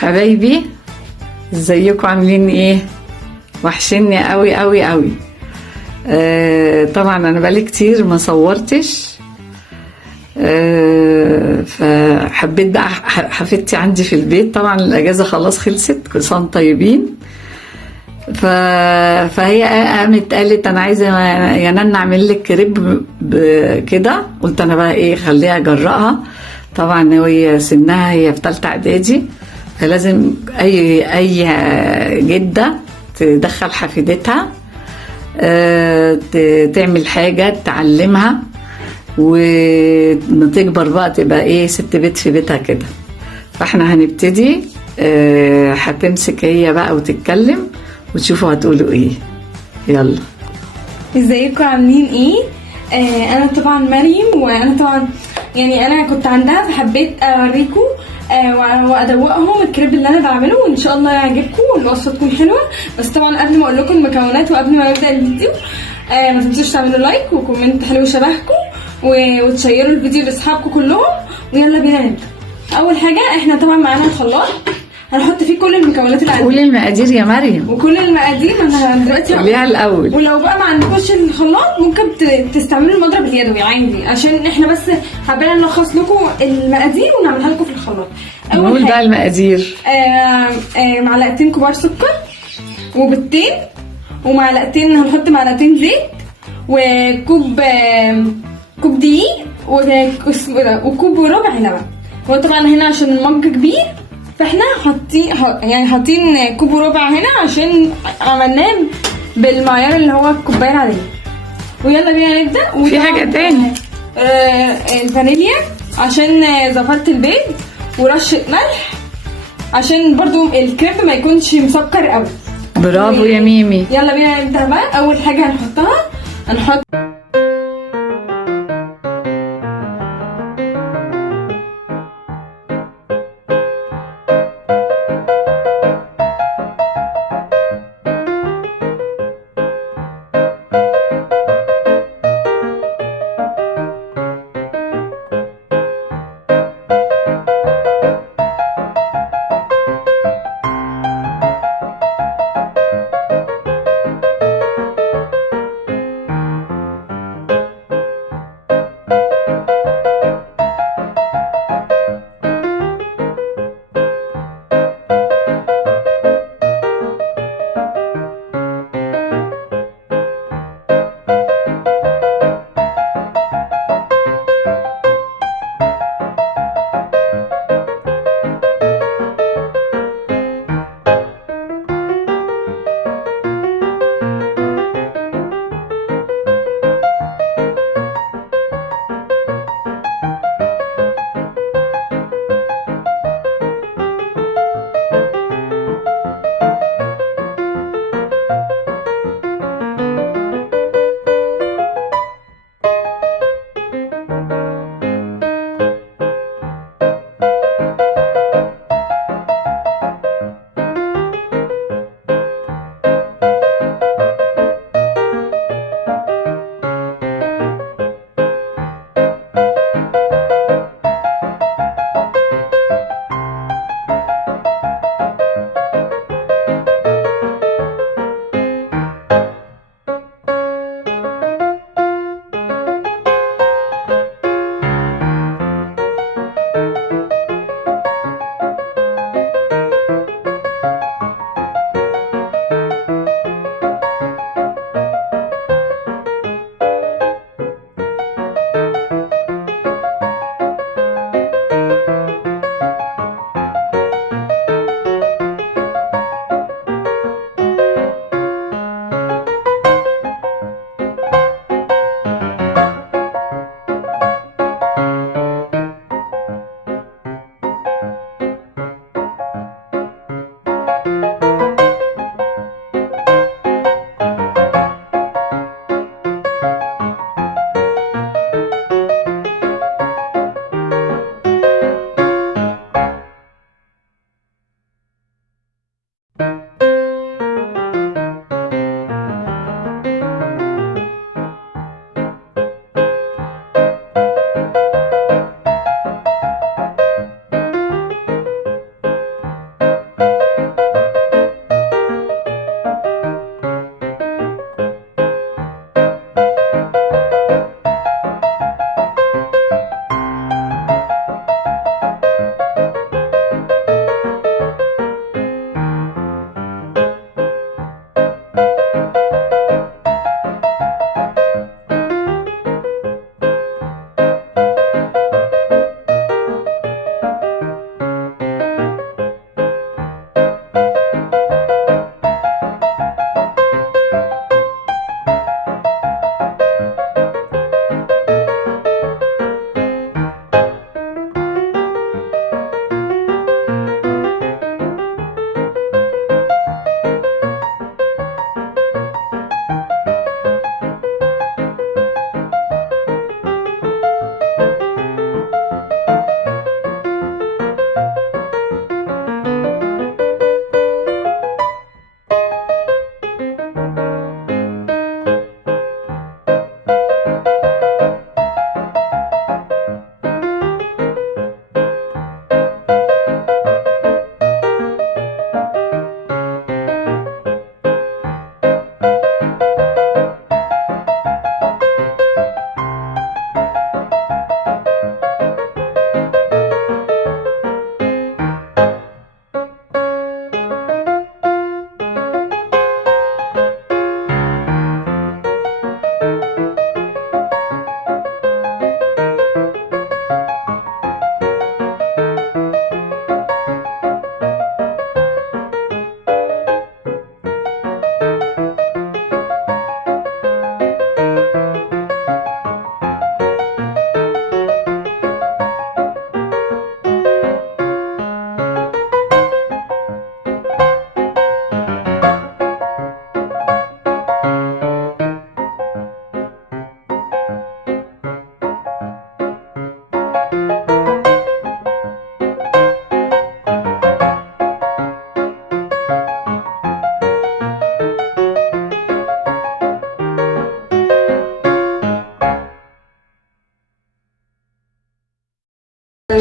حبايبي، ازيكم عاملين ايه؟ وحشني قوي قوي قوي. طبعا انا بقالي كتير ما صورتش. فحبيت بقى حفيدتي عندي في البيت، طبعا الاجازه خلاص خلصت، كل سنه وانتم طيبين. فهي قالت انا عايزه يا نانا اعمل لك كريب كده. قلت انا بقى ايه، خليها اجرأها. طبعا هي سنها هي في ثالثه اعدادي، فلازم اي جده تدخل حفيدتها تعمل حاجه تعلمها، وما تكبر بقى تبقى ايه، ست بيت في بيتها كده. فاحنا هنبتدي. هتمسك هي بقى وتتكلم وتشوفوا هتقولوا ايه. يلا. ازيكم عاملين ايه؟ انا طبعا مريم، وانا طبعا يعني انا كنت عندها فحبيت اوريكم وادوقهم الكريب اللي انا بعمله، وان شاء الله يعجبكم والوصفه تكون حلوه. بس طبعا قبل ما اقول لكم المكونات وقبل ما نبدا الفيديو، ما تنسوش تعملوا لايك وكومنت حلو شبهكم، وتشيروا الفيديو لاصحابكم كلهم. ويلا بينا نبدا. اول حاجه احنا طبعا معانا الخلاط، هنحط فيه كل المكونات اللي عندنا. قولي المقادير يا مريم. وكل المقادير انا دلوقتي قوليها الاول. ولو بقى ما عندكوش الخلاط ممكن تستعملوا المضرب اليدوي عادي، عشان احنا بس حابين نلخص لكم المقادير ونعملها لكم في الخلاط. نقول بقى المقادير. معلقتين كبار سكر، وبيضتين، ومعلقتين هنحط معلقتين زيت، وكوب كوب دقيق، وكوب وربع لبن. وطبعا هنا عشان المج كبير فاحنا حاطين كوب وربع هنا عشان عملناه بالمعيار اللي هو الكوبايه العاديه. ويلا بينا نبدا. في حاجه تاني، الفانيليا عشان زفرت البيض، ورشه ملح عشان برضو الكريب ما يكونش مسكر قوي. برافو يا ميمي. يلا بينا نبدا بقى. اول حاجه هنحط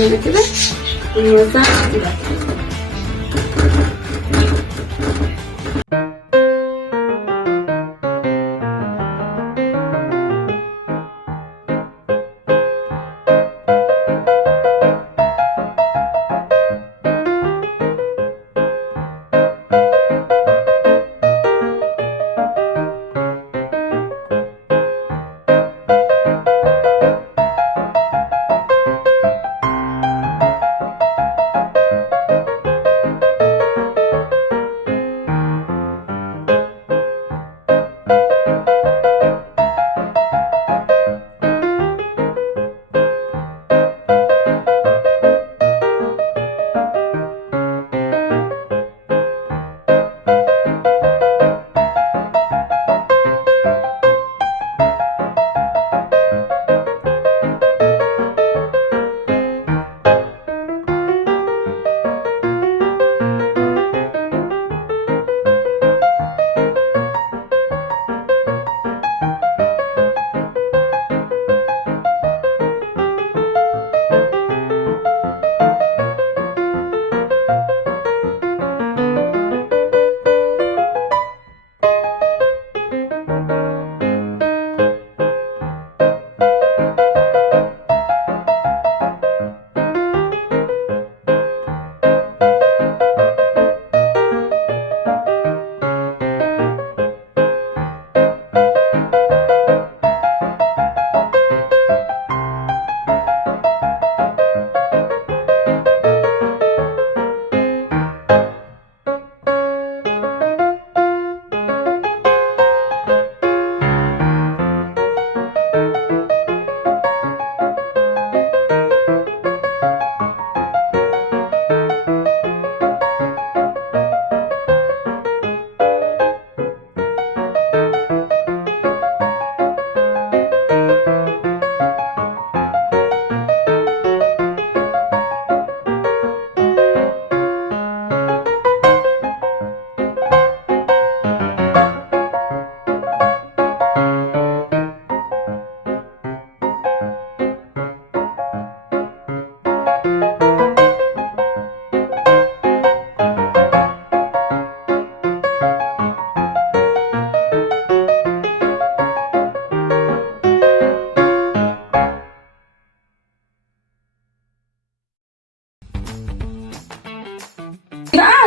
شويه كده ونوزعها كده.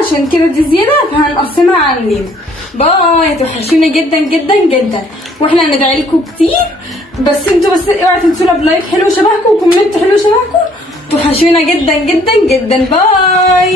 عشان كده دي زيادة فهنقسمها عندنا. باي، توحشونا جدا جدا جدا، واحنا هندعي لكم كتير، بس انتوا بس اوعوا تنسونا بلايك حلو شبهكم وكومنت حلو شبهكم. توحشونا جدا جدا جدا. باي.